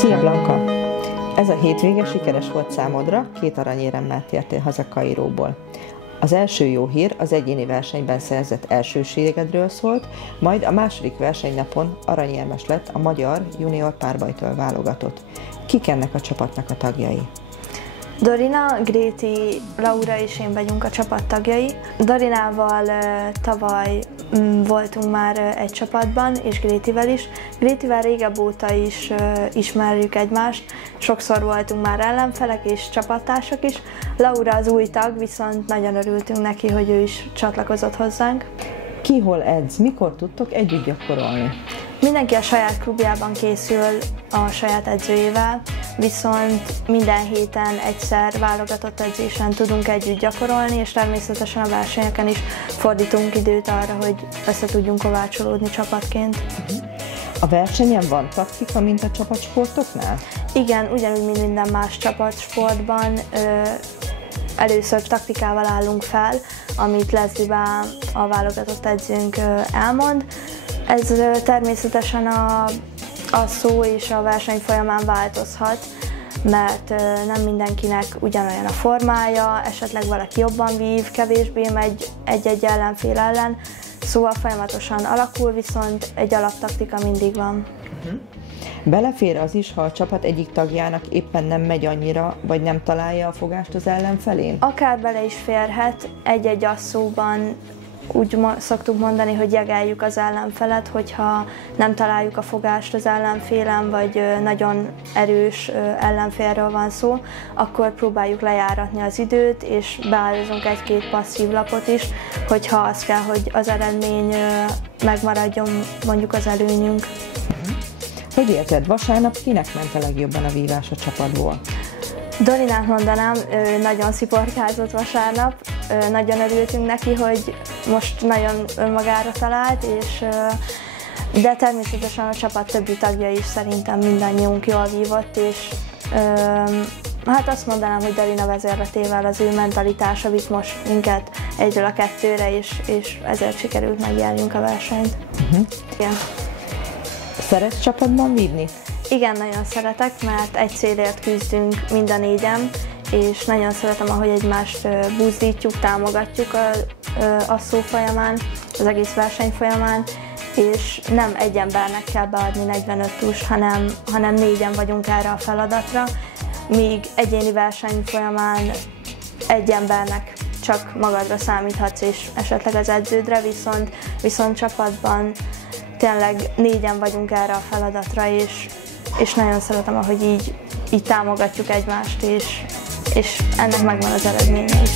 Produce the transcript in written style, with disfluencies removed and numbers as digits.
Szia Blanka! Ez a hétvége sikeres volt számodra, 2 aranyéremmel tértél haza Kairóból. Az első jó hír az egyéni versenyben szerzett elsőségedről szólt, majd a második versenynapon aranyérmes lett a magyar junior párbajtól válogatott. Kik ennek a csapatnak a tagjai? Dorina, Gréti, Laura és én vagyunk a csapat tagjai. Dorinával tavaly voltunk már egy csapatban, és Grétivel is. Grétivel régebb óta is ismerjük egymást, sokszor voltunk már ellenfelek és csapattársak is. Laura az új tag, viszont nagyon örültünk neki, hogy ő is csatlakozott hozzánk. Ki hol edz? Mikor tudtok együtt gyakorolni? Mindenki a saját klubjában készül a saját edzőjével, viszont minden héten egyszer válogatott edzésen tudunk együtt gyakorolni, és természetesen a versenyeken is fordítunk időt arra, hogy össze tudjunk kovácsolódni csapatként. A versenyen van taktika, mint a csapatsportoknál? Igen, ugyanúgy, mint minden más csapatsportban. Először taktikával állunk fel, amit Leslie-ben a válogatott edzőnk elmond. Ez természetesen a szó és a verseny folyamán változhat, mert nem mindenkinek ugyanolyan a formája, esetleg valaki jobban vív, kevésbé megy egy-egy ellenfél ellen, szóval folyamatosan alakul, viszont egy alaptaktika mindig van. Belefér az is, ha a csapat egyik tagjának éppen nem megy annyira, vagy nem találja a fogást az ellenfelén? Akár bele is férhet, egy-egy asszóban úgy szoktuk mondani, hogy jegeljük az ellenfelet, hogyha nem találjuk a fogást az ellenfélen, vagy nagyon erős ellenfélről van szó, akkor próbáljuk lejáratni az időt, és beállítunk egy-két passzív lapot is, hogyha az kell, hogy az eredmény megmaradjon mondjuk az előnyünk. Hogy érted, vasárnap kinek ment a legjobban a vívás a csapatból? Dorinát mondanám, nagyon sziporkázott vasárnap, nagyon örültünk neki, hogy most nagyon önmagára talált, de természetesen a csapat többi tagja is szerintem mindannyiunk jól vívott, és hát azt mondanám, hogy Dorina vezérletével az ő mentalitása vitt most minket 1-ről 2-re, és ezért sikerült megnyernünk a versenyt. Igen. Szeretsz csapatban vívni? Igen, nagyon szeretek, mert egy célért küzdünk mind a 4-en, és nagyon szeretem, ahogy egymást buzdítjuk, támogatjuk a szó folyamán, az egész verseny folyamán, és nem egy embernek kell beadni 45 tús, hanem 4-en vagyunk erre a feladatra, míg egyéni verseny folyamán egy embernek csak magadra számíthatsz, és esetleg az edződre, viszont csapatban tényleg 4-en vagyunk erre a feladatra, és nagyon szeretem, ahogy így támogatjuk egymást, és ennek megvan az eredménye is.